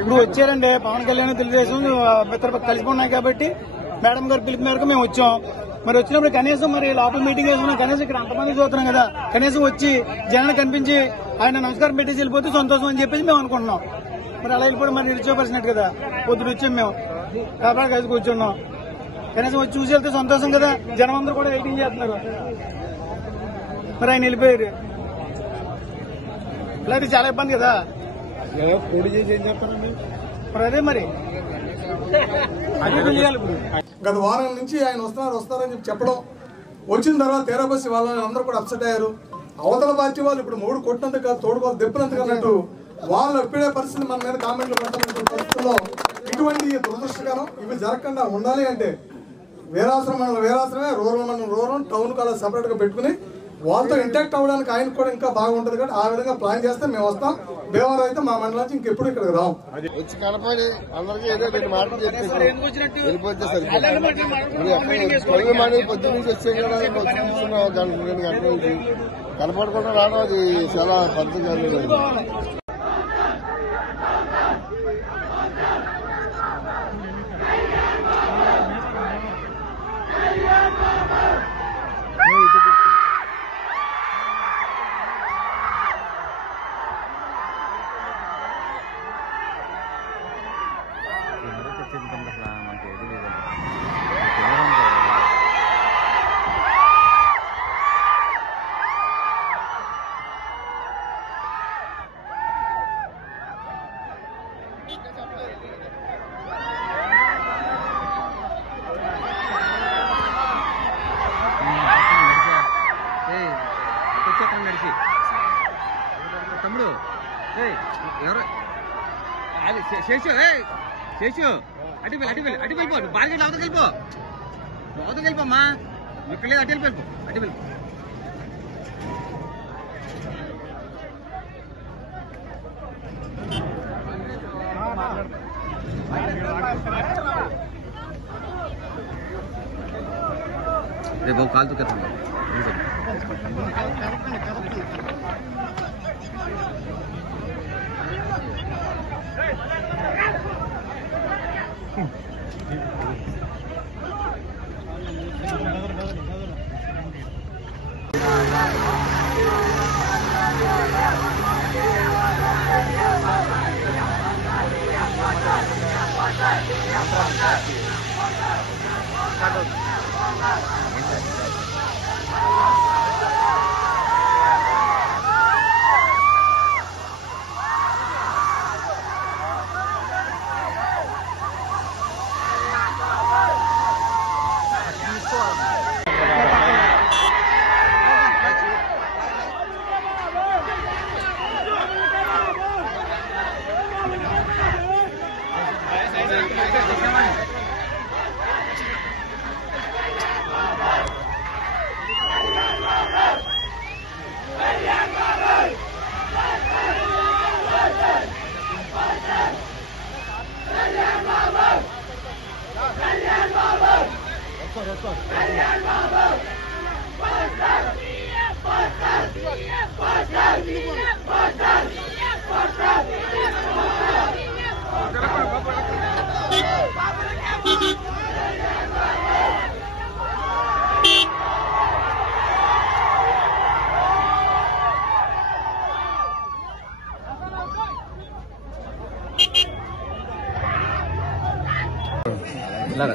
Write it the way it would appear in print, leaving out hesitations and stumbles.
ఇప్పుడు వచ్చారండి పవన్ కళ్యాణ్ తెలుగుదేశం కలిసిపోన్నాయి కాబట్టి మేడం గారు పిలుపు మేరకు మేము వచ్చాం. మరి వచ్చినప్పుడు కనీసం మరి లోపల మీటింగ్ వేసుకున్నాం, కనీసం ఇక్కడ అంతమంది చూస్తున్నాం కదా, కనీసం వచ్చి జనాన్ని కనిపించి ఆయన నమస్కారం పెట్టేసి వెళ్ళిపోతే సంతోషం అని చెప్పేసి మేము అనుకుంటున్నాం. మరి అలా వెళ్ళిపోవడం మరి నిలిచిపోపరిచినట్టు కదా. పొద్దున వచ్చాం మేము కాబట్టి కలిసి కూర్చున్నాం, కనీసం వచ్చి చూసి వెళ్తే సంతోషం కదా. జనం అందరూ కూడా వెయిటింగ్ చేస్తున్నారు. మరి ఆయన వెళ్ళిపోయారు, ఇలా అయితే చాలా ఇబ్బంది కదా. మరి అదే మరి గత వారం నుంచి ఆయన వస్తారని చెప్పడం, వచ్చిన తర్వాత తెరబసి వాళ్ళని అందరూ కూడా అప్సెట్ అయ్యారు. అవతల పార్టీ వాళ్ళు ఇప్పుడు మూడు కొట్టినందుకు కాదు, తోడుకోవాలి దెప్పినందుకు అన్నట్టు వాళ్ళు ఎప్పుడే పరిస్థితి మన మీద కామెంట్లు పెట్టాలన్న పరిస్థితుల్లో ఇటువంటి దురదృష్టకరం. ఇవి జరగకుండా ఉండాలి అంటే వీరాశ్రమం మండలం వీరాశ్రమే, రూరల్ మండలం రూరల్, టౌన్ కాలేజ్ సపరేట్ గా పెట్టుకుని వాళ్ళతో ఇంటాక్ట్ అవ్వడానికి ఆయన కూడా ఇంకా బాగుంటది కాబట్టి ఆ విధంగా ప్లాన్ చేస్తే మేము వస్తాం. భీమవరం అయితే మా మండలం నుంచి ఇంకెప్పుడు ఇక్కడికి రావు. వచ్చి కనపడి అందరికీ ఏదో రెండు మాటలు చెప్పేసి వెళ్ళిపోతే సరిపోతుంది. మనీ పొద్దున్న నుంచి వచ్చే కదా గంట 2 గంటల నుంచి కనపడకుండా రావడం అది చాలా పద్ధతిగా లేదు. తమ్ముడు ఎవరు శేషు శేషు అటు వెళ్ళిపో బాగా అవతకి వెళ్ళిపోమ్మా. ఇక్కడ లేదు, అటు వెళ్ళిపో. రేపు బాబు కాలుతో కట్టండి. ఇలాగా